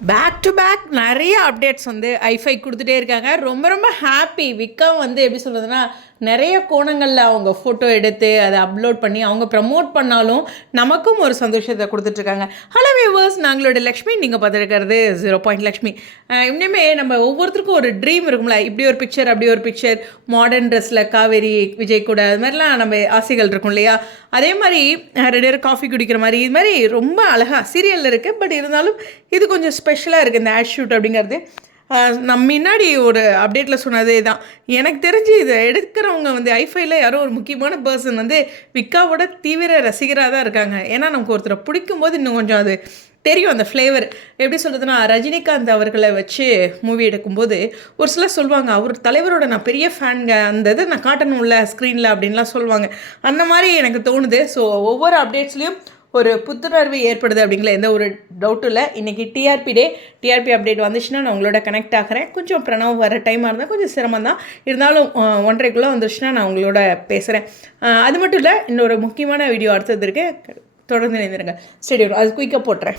Back to back நிறைய updates வந்து ஐஃபை கொடுத்துட்டே இருக்காங்க. ரொம்ப ரொம்ப ஹாப்பி. விக்கா வந்து எப்படி சொல்கிறதுனா, நிறைய கோணங்களில் அவங்க ஃபோட்டோ எடுத்து அதை அப்லோட் பண்ணி அவங்க ப்ரமோட் பண்ணாலும் நமக்கும் ஒரு சந்தோஷத்தை கொடுத்துட்ருக்காங்க. ஹலோ வியூவர்ஸ், நாங்களோட லக்ஷ்மி, நீங்கள் பார்த்துருக்கிறது 0 லக்ஷ்மி. இன்னுமே நம்ம ஒவ்வொருத்தருக்கும் ஒரு ட்ரீம் இருக்கும்ல, இப்படி ஒரு பிக்சர் அப்படி ஒரு பிக்சர், மாடர்ன் ட்ரெஸ்ஸில் காவேரி விஜய் கூட, அது மாதிரிலாம் நம்ம ஆசைகள் இருக்கும் இல்லையா? அதே மாதிரி 2 பேரும் காஃபி குடிக்கிற மாதிரி, இது மாதிரி ரொம்ப அழகாக சீரியலில் இருக்குது. பட் இருந்தாலும் இது கொஞ்சம் ஸ்பெஷலாக இருக்குது இந்த ஆட் ஷூட் அப்படிங்கிறது. நம்ம முன்னாடி ஒரு அப்டேட்டில் சொன்னதே தான். எனக்கு தெரிஞ்சு இதை எடுக்கிறவங்க வந்து ஐஃபைல யாரோ ஒரு முக்கியமான பர்சன் வந்து விக்காவோட தீவிர ரசிகராக தான் இருக்காங்க. ஏன்னா நமக்கு ஒருத்தரை பிடிக்கும்போது இன்னும் கொஞ்சம் அது தெரியும், அந்த ஃப்ளேவர். எப்படி சொல்கிறதுனா, ரஜினிகாந்த் அவர்களை வச்சு மூவி எடுக்கும்போது ஒரு சிலர் சொல்லுவாங்க, அவர் தலைவரோட நான் பெரிய ஃபேனுங்க, அந்த இதை நான் காட்டணும்ல ஸ்க்ரீனில் அப்படின்லாம் சொல்லுவாங்க. அந்த மாதிரி எனக்கு தோணுது. ஸோ ஒவ்வொரு அப்டேட்ஸ்லேயும் ஒரு புத்துணர்வு ஏற்படுது அப்படிங்கிற எந்த ஒரு டவுட்டும் இல்லை. இன்றைக்கி டிஆர்பி அப்டேட் வந்துச்சுன்னா நான் உங்களோட கனெக்ட் ஆகிறேன். கொஞ்சம் பிரணவ் வர டைமாக இருந்தால் கொஞ்சம் சிரமம் தான், இருந்தாலும் 1:30க்குள்ளே வந்துச்சுன்னா நான் உங்களோட பேசுகிறேன். அது மட்டும் இல்லை, இன்னொரு முக்கியமான வீடியோ அடுத்தது இருக்குது, தொடர்ந்து நினைந்துருங்க. ஸ்டேடியம் அது குயிக்காக போட்டுறேன்.